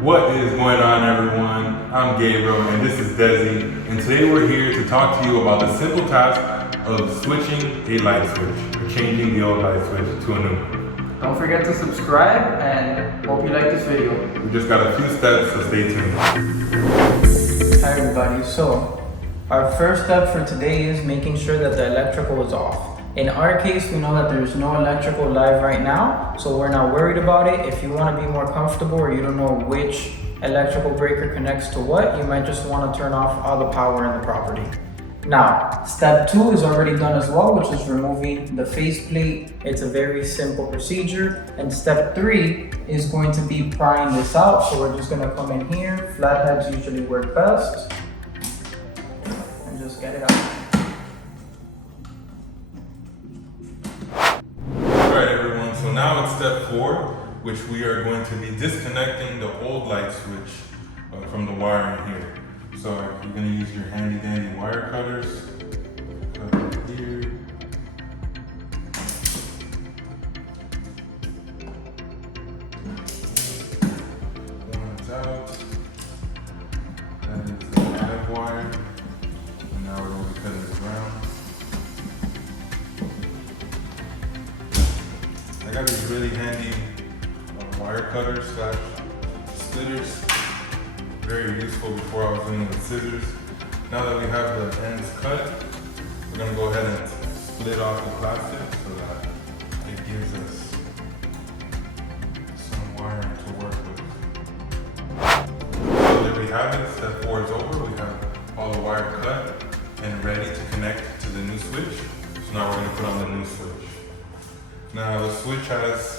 What is going on, everyone? I'm Gabriel and this is Desi, and today we're here to talk to you about the simple task of switching a light switch, or changing the old light switch to a new one. Don't forget to subscribe and hope you like this video. We just got a few steps, so stay tuned. Hi everybody, so our first step for today is making sure that the electrical is off. In our case, we know that there's no electrical live right now, so we're not worried about it. If you want to be more comfortable or you don't know which electrical breaker connects to what, you might just want to turn off all the power in the property. Now, step 2 is already done as well, which is removing the faceplate. It's a very simple procedure. And step 3 is going to be prying this out. So we're just going to come in here. Flatheads usually work best. And just get it out. So now it's step 4, which we are going to be disconnecting the old light switch from the wiring here. So you're going to use your handy dandy wire cutters. Cut it here. One's out. That is the live wire. And now we're going to be cutting the ground. I got these really handy wire cutters / splitters. Very useful before I was doing it with scissors. Now that we have the ends cut, we're going to go ahead and split off the plastic so that it gives us some wiring to work with. So there we have it. Step 4 is over. We have all the wire cut and ready to connect to the new switch. So now we're going to put on the new switch. Now the switch has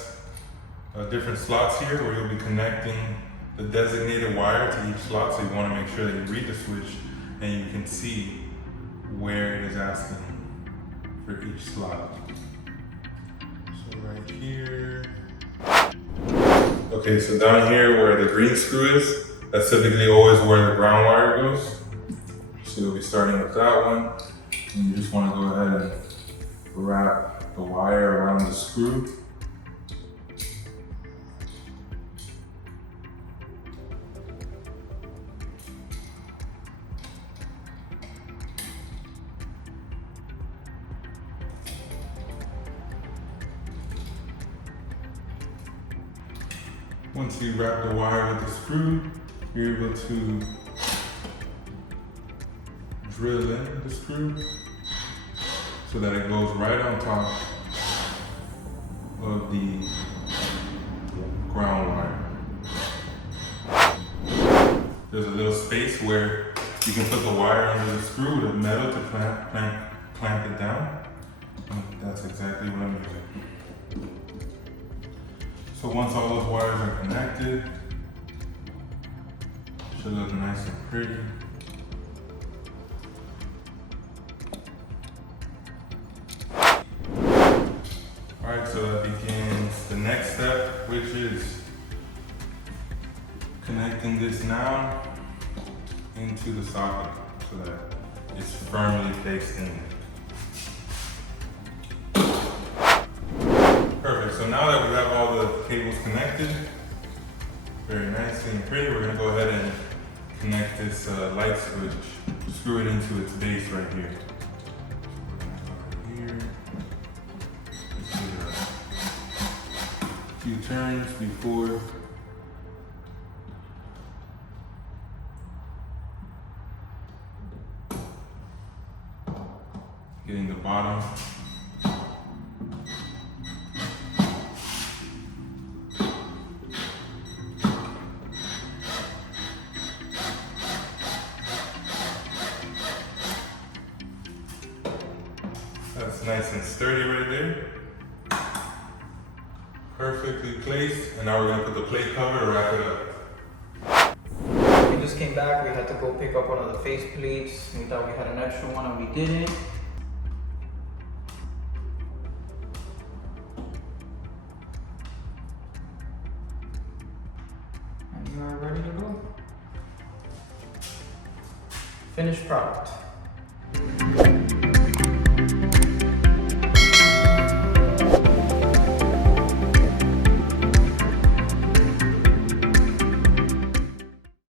different slots here where you'll be connecting the designated wire to each slot, so you want to make sure that you read the switch and you can see where it is asking for each slot. So right here. Okay, so down here where the green screw is, that's typically always where the ground wire goes. So you'll be starting with that one, and you just want to go ahead and wrap the wire around the screw. Once you wrap the wire with the screw, you're able to drill in the screw so that it goes right on top of the ground wire. There's a little space where you can put the wire under the screw with a metal to clamp it down. And that's exactly what I'm using. So once all those wires are connected, it should look nice and pretty. Alright, so that begins the next step, which is connecting this now into the socket so that it's firmly fixed in there. Perfect, so now that we have all the cables connected, very nicely and pretty, we're going to go ahead and connect this light switch, screw it into its base right here. Few turns before getting the bottom. That's nice and sturdy right there. Perfectly placed, and now we're gonna put the plate cover to wrap it up. We just came back, we had to go pick up one of the face plates. We thought we had an extra one and we didn't.